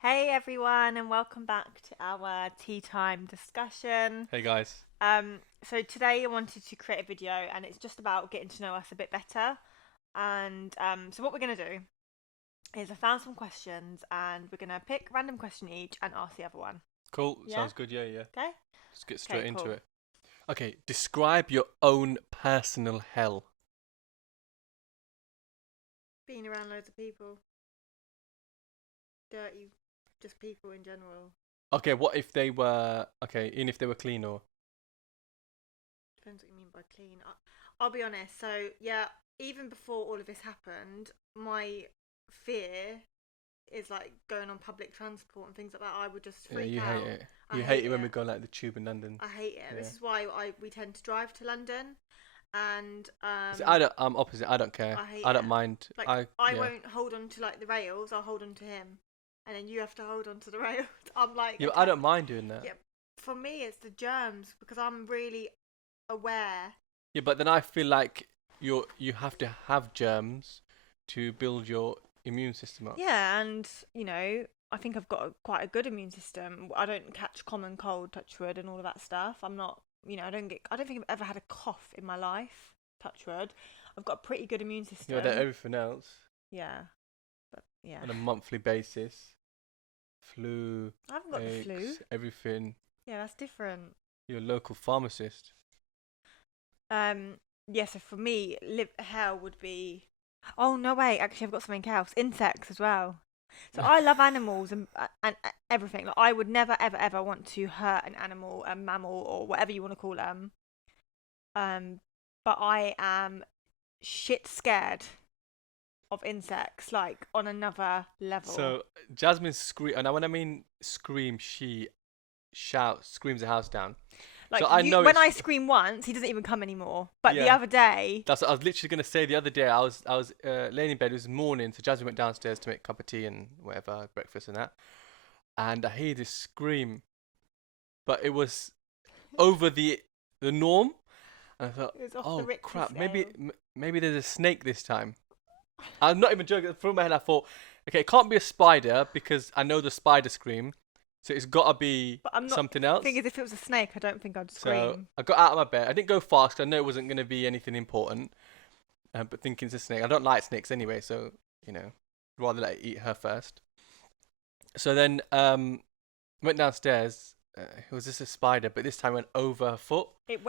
Hey everyone, and welcome back to our tea time discussion. Hey guys. So today I wanted to create a video, and it's just about getting to know us a bit better. And so what we're gonna do is I found some questions, and we're gonna pick a random question each and ask the other one. Cool. Yeah. Sounds good. Yeah, yeah. Okay. Let's get Okay. straight into Cool. it. Okay, describe your own personal hell. Being around loads of people, dirty, just people in general. Okay, what if they were even if they were clean or Depends what you mean by clean. I'll be honest. So yeah, even before all of this happened, my fear is like going on public transport and things like that. I would just yeah, freak you hate out. it. I You hate hate it when it. we go like the tube in London. I hate it. Yeah. This is why we tend to drive to London, and See, I'm opposite. I don't care. I hate I don't it. mind. Like I I yeah. won't hold on to like the rails. I'll hold on to him, and then you have to hold on to the rails. I'm like, Yeah, I okay, don't mind doing that. yeah. For me, it's the germs because I'm really aware. Yeah, but then I feel like you have to have germs to build your immune system up. Yeah, and I think I've got quite a good immune system. I don't catch common cold, touch wood, and all of that stuff. I'm not, I don't think I've ever had a cough in my life, touch wood. I've got a pretty good immune You know, that system. everything else Yeah, but yeah, on a monthly basis. Flu, I haven't got the flu. aches, everything. Yeah, that's different. Your local pharmacist. Um, yeah. So for me, live hell would be. Oh no, wait. Actually, I've got something else. Insects as well. So I love animals and everything. Like I would never ever ever want to hurt an animal, a mammal, or whatever you want to call them. Um, but I am shit scared of insects, like on another level. So Jasmine scream, and when I mean scream, she shouts, screams the house down. Like So I you, know when it's I scream once, he doesn't even come anymore. But the yeah. other day, That's what I was literally gonna say. The other day, I was laying in bed. It was morning, so Jasmine went downstairs to make a cup of tea and whatever breakfast and that. And I hear this scream, but it was over the norm. And I thought, it was off the oh Richter crap, maybe scale. maybe there's a snake this time. I'm not even joking. Through my head, I thought, okay, it can't be a spider because I know the spider scream, so it's got to be But I'm not. something Thing else. is, if it was a snake, I don't think I'd So scream. I got out of my bed. I didn't go fast 'cause I know it wasn't going to be anything important. But thinking it's a snake. I don't like snakes anyway, so you know, rather let it eat her first. So then went downstairs. It was just a spider, but this time went over her foot. It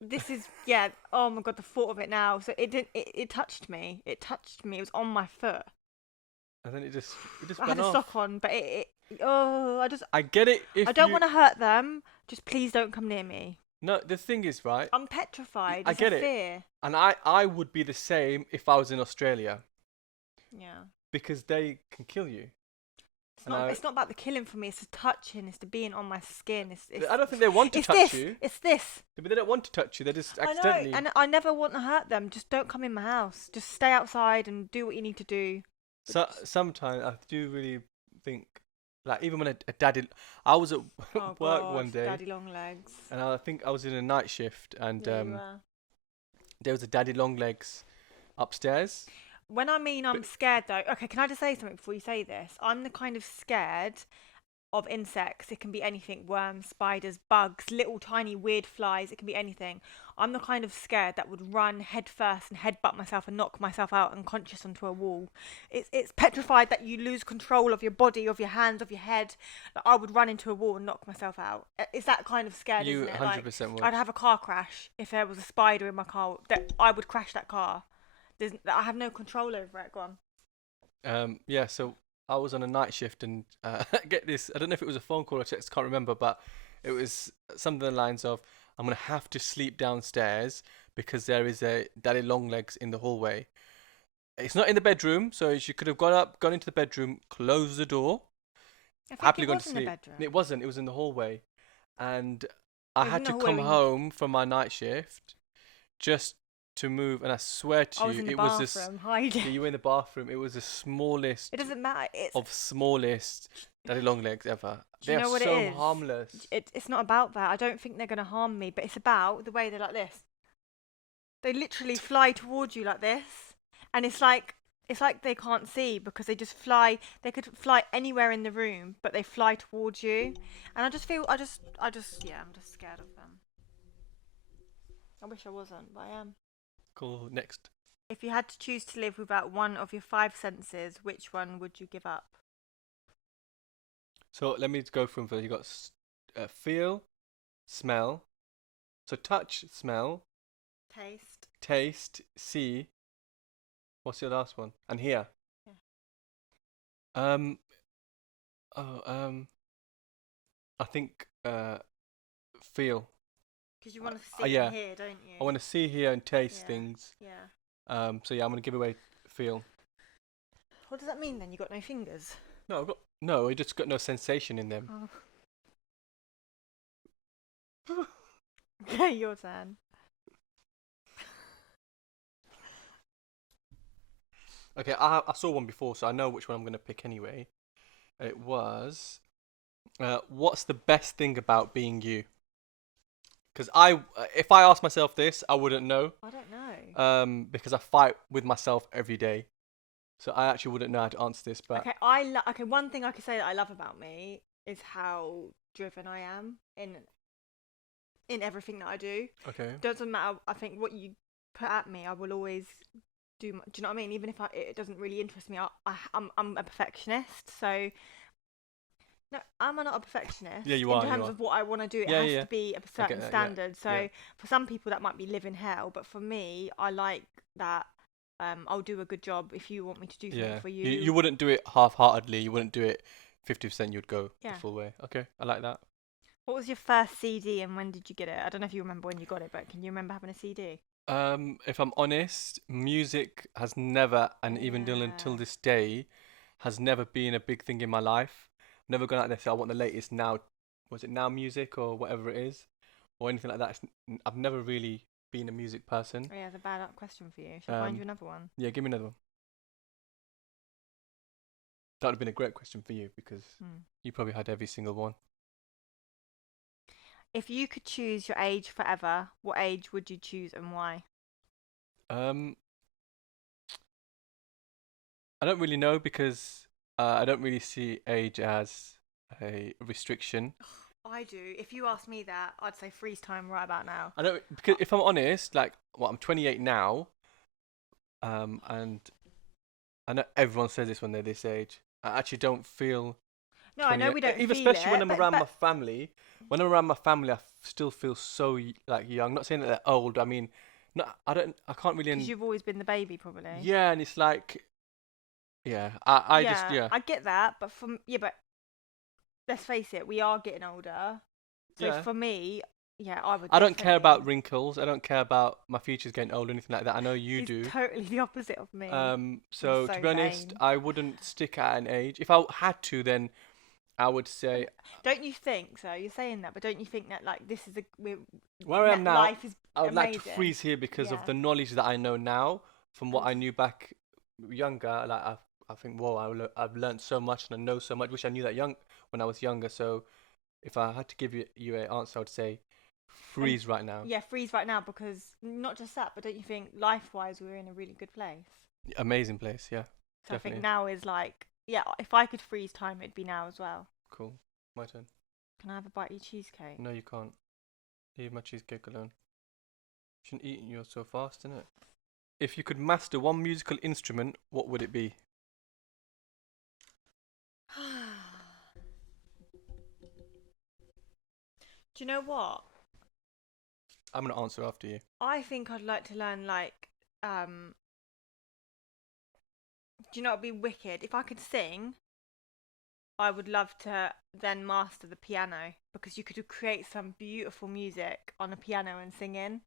this is yeah. Oh my god, the thought of it now. So it did. It touched me. It touched me. It was on my foot. And then it just I had went a sock off. on, but oh, I get it I if don't you want to hurt them. Just please don't come near me. no. The thing is, right? I'm petrified. I It's a get it. fear. And I would be the same if I was in Australia Yeah. because they can kill you. It's And not. It's not about the killing for me. It's the touching. It's the being on my skin. I don't think they want to It's touch this. you. It's this. But they don't want to touch you. They just I know, accidentally. and I never want to hurt them. Just don't come in my house. Just stay outside and do what you need to do. But So sometimes I do really think, like even when a daddy, I was at oh work one God, day, daddy long legs. and I think I was in a night shift, and Yeah, you were. there was a daddy long legs upstairs. When I mean But I'm scared though, okay, can I just say something before you say this? I'm the kind of scared of insects. It can be anything: worms, spiders, bugs, little tiny weird flies. It can be anything. I'm the kind of scared that would run head first and headbutt myself and knock myself out unconscious onto a wall. It's petrified that you lose control of your body, of your hands, of your head. Like, I would run into a wall and knock myself out. It's that kind of scared, you isn't it? Like 100% would. I'd have a car crash if there was a spider in my car. That I would crash that car. I have no control over it. Go on. Yeah. So I was on a night shift, and get this. I don't know if it was a phone call or text. Can't remember, but it was something along the lines of, "I'm gonna have to sleep downstairs because there is a daddy long legs in the hallway." It's not in the bedroom, so she could have got up, gone into the bedroom, closed the door, I think happily it gone to was in the sleep. bedroom. It wasn't. It was in the hallway, and It I was in had the to hallway come when you. home from my night shift just to move. And I swear I to was you, in the it was this. bathroom Yeah, hiding. you were in the bathroom. It was the It smallest doesn't matter. of smallest daddy long legs ever. Do They you are know what it so is? harmless. It's not about that. I don't think they're gonna harm me, but it's about the way they're like this. They literally fly towards you like this, and it's like it's like they can't see because they just fly. They could fly anywhere in the room, but they fly towards you. And I just feel, yeah, I'm just scared of them. I wish I wasn't, but I am. Cool. Next. If you had to choose to live without one of your five senses, which one would you give up? So let me go from first. You got feel, smell. So touch, smell, Taste. taste, see. What's your last one? And hear. Yeah. Um. I think feel. Because you want to see Yeah. and hear, don't you? I want to see, hear, and taste Yeah. things. Yeah. So yeah, I'm gonna give away feel. What does that mean then? You got no fingers? No, I just got no sensation in them. Oh. Okay, your turn. Okay, I saw one before, so I know which one I'm gonna pick anyway. It was, what's the best thing about being you? Because if I asked myself this, I wouldn't know. I don't know. Because I fight with myself every day, so I actually wouldn't know how to answer this. But Okay, okay. One thing I could say that I love about me is how driven I am in everything that I do. okay, Doesn't matter. I think what you put at me, I will always do. Do you know what I mean? Even if it doesn't really interest me, I'm a perfectionist. So no, I'm not a perfectionist. Yeah, you in are, you terms are. of what I want to do. It Yeah, has yeah, to be a I get certain that. standard. So Yeah. for some people that might be living hell, but for me, I like that. I'll do a good job if you want me to do something Yeah. for You wouldn't do it half-heartedly. You wouldn't do it 50%. You'd go the Yeah. full way. Okay, I like that. What was your first CD and when did you get it? I don't know if you remember when you got it, but can you remember having a CD? If I'm honest, music has never, and even until Yeah. this day, has never been a big thing in my life. Never gone out there and say I want the latest now. Was it now music or whatever it is, or anything like that? I've never really been a music person. Oh yeah, it's a bad question for you. Should I find you another one? Yeah, give me another one. That would have been a great question for you because you probably had every single one. If you could choose your age forever, what age would you choose and why? I don't really know because I don't really see age as a restriction. I do. If you asked me that, I'd say freeze time right about now. I don't because if I'm honest, like, well, I'm 28 now, and I know everyone says this when they're this age. I actually don't feel No, I know 28, we don't even feel especially when it, I'm around my family. When I'm around my family, I still feel so like young. Not saying that they're old. I mean, no, I can't really. because you've always been the baby, probably. Yeah, and it's like, yeah, I just, Yeah, yeah. I get that, but but let's face it, we are getting older. So Yeah. for me, yeah, I would. I don't care about definitely- wrinkles. I don't care about my features getting old or anything like that. I know you He's do. totally the opposite of me. So so to be honest, vain. I wouldn't stick at an age. If I had to, then I would say Don't you think so? You're saying that, but don't you think that like this is where I am now, life is I would like to amazing? freeze here because of Yeah. the knowledge that I know now from what And I knew back younger. Like I think, whoa, I've learned so much and I know so much. Wish I knew that when I was younger. So if I had to give you an answer, I would say freeze right now. Yeah, freeze right now because not just that, but don't you think life-wise we're in a really good place? Amazing place, yeah. So I Definitely. think now is like, yeah, if I could freeze time, it'd be now as well. Cool. My turn. Can I have a bite of your cheesecake? No, you can't. Leave my cheesecake alone. Shouldn't eat yours so fast, innit? If you could master one musical instrument, what would it be? Do you know what? I'm gonna answer after you. I think I'd like to learn like do you know what'd be wicked? If I could sing, I would love to then master the piano because you could create some beautiful music on a piano and sing in.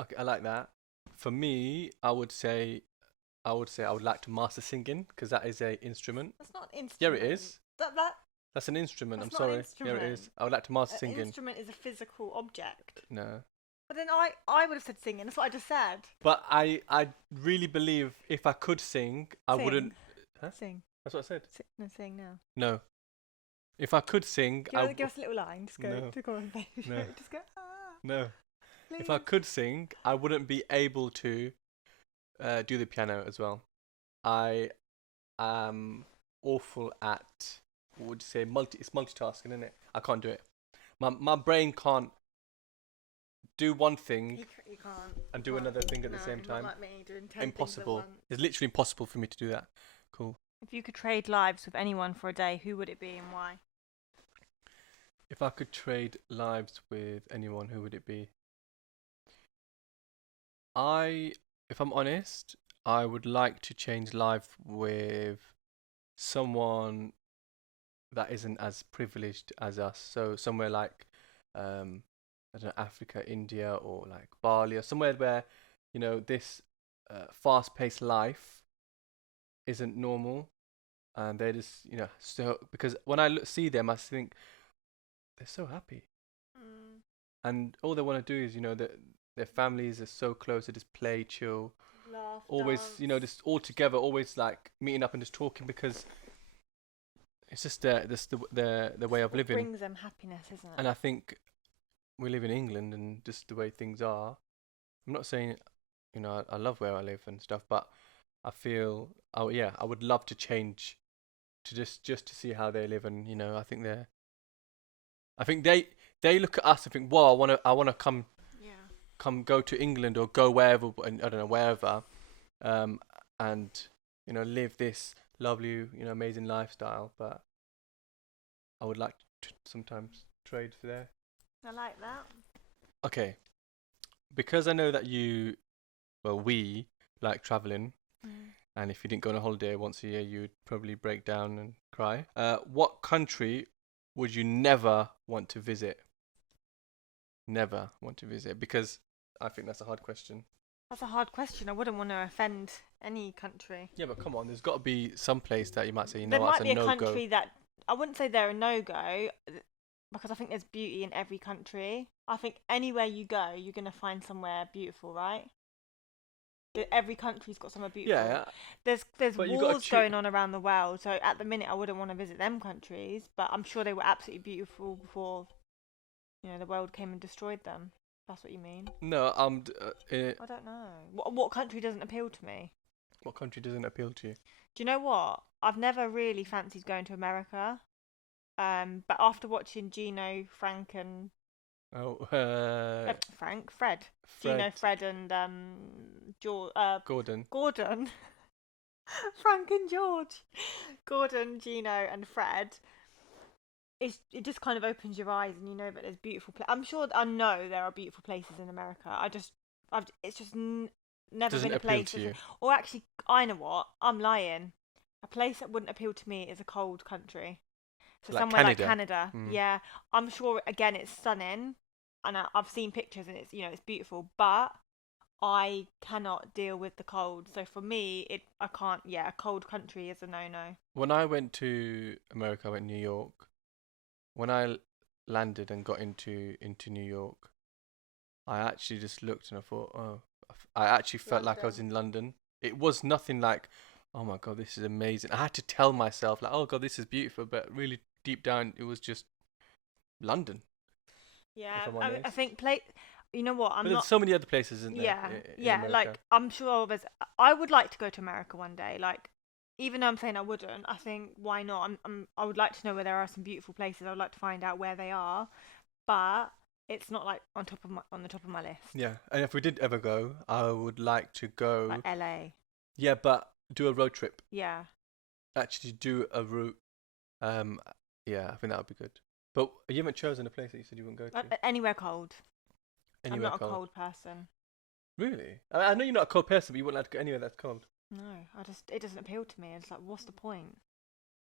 Okay, I like that. For me, I would say I would like to master singing because that is a instrument. That's not an Yeah, instrument. it is. That's an instrument. That's I'm not an sorry. Yeah, it is. instrument. I would like to master An singing. instrument is a physical object. No. But then I would have said singing. That's what I just said. But I really believe if I could sing, I Sing. wouldn't. Huh? Sing. That's what I said. No, sing now. No. If I could sing, Give us a little line. Just go. No. Just go on, baby. No. Just go. Ah, no. please. If I could sing, I wouldn't be able to do the piano as well. I am awful at, what would you say, it's multitasking, isn't it? I can't do it. My brain can't do one thing You can't. and You do can't. another thing at No, the same not time. like me doing 10 things at Impossible. once. It's literally impossible for me to do that. Cool. If you could trade lives with anyone for a day, who would it be and why? If I could trade lives with anyone, who would it be? If I'm honest, I would like to change life with someone that isn't as privileged as us. So somewhere like, I don't know, Africa, India, or like Bali, or somewhere where, this fast-paced life isn't normal, and they're just, so because when I see them, I think they're so happy, Mm. and all they want to do is, their families are so close. They just play, chill, Laugh, always, dance. just all together, always like meeting up and just talking because it's just the way of What living. brings them happiness, isn't it? And I think we live in England and just the way things are. I'm not saying, I love where I live and stuff, but I feel, oh yeah, I would love to change to just to see how they live, and I think they look at us and think, "Whoa, I wanna Yeah. come go to England or go wherever, and I don't know wherever, um, and live this lovely, amazing lifestyle." But I would like to sometimes trade for there. I like that. Okay, because I know that we like traveling, Mm. and if you didn't go on a holiday once a year, you'd probably break down and cry. What country would you never want to visit? Never want to visit, because I think that's a hard question. That's a hard question. I wouldn't want to offend any country. Yeah, but come on, there's got to be some place that you might say, There that's might a be a no go. country that I wouldn't say they're a no go because I think there's beauty in every country. I think anywhere you go, you're gonna find somewhere beautiful, right? Every country's got somewhere beautiful. Yeah, There's but you got to wars choose. going on around the world, so at the minute I wouldn't want to visit them countries, but I'm sure they were absolutely beautiful before the world came and destroyed them. That's what you mean? No, I don't know. What country doesn't appeal to me? what country doesn't appeal to you? Do you know what? I've never really fancied going to America. But after watching Gino, Frank, and Oh, Fred, Fred Gino, Fred, and Gordon. Gordon, Frank and George, Gordon, Gino, and Fred. It just kind of opens your eyes, and you know that there's beautiful. I'm sure I know there are beautiful places in America. It's just never Doesn't been a appeal place. to you. Or actually, I know what I'm lying. A place that wouldn't appeal to me is a cold country. So Like somewhere like Canada. Canada, Mm. yeah. I'm sure again it's stunning, and I've seen pictures and it's beautiful. But I cannot deal with the cold. So for me, I can't. Yeah, a cold country is a no-no. When I went to America, I went to New York. When I landed and got into New York, I actually just looked and I thought, oh, I actually felt like I was London. in London. It was nothing like, oh my God, this is amazing. I had to tell myself like, oh God, this is beautiful, but really deep down, it was just London, Yeah, if I'm I honest. think You know what? But I'm there's not. so many other places, isn't there, Yeah, in yeah. America? Like I'm sure there's. I would like to go to America one day. Like even though I'm saying I wouldn't, I think why not? I would like to know where there are some beautiful places. I would like to find out where they are, but it's not like on the top of my list. Yeah, and if we did ever go, I would like to Like go. LA. Yeah, but do a road trip. Yeah. Actually, do a route. Um, yeah, I think that would be good. But you haven't chosen a place that you said you wouldn't go to. Anywhere cold. I'm Anywhere not a cold. cold person. Really? I know you're not a cold person, but you wouldn't like to go anywhere that's cold. No, it doesn't appeal to me. It's like, what's the point?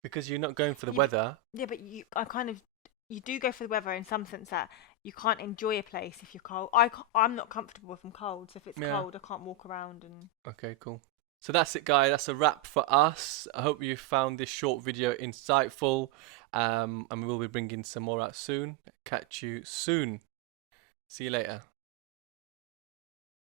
Because you're not going for the Yeah, weather. Yeah, but you do go for the weather in some sense that you can't enjoy a place if you're cold. I'm not comfortable if I'm cold. So if it's Yeah. cold, I can't walk around and. Okay, cool. So that's it, guys. That's a wrap for us. I hope you found this short video insightful. And we will be bringing some more out soon. Catch you soon. See you later.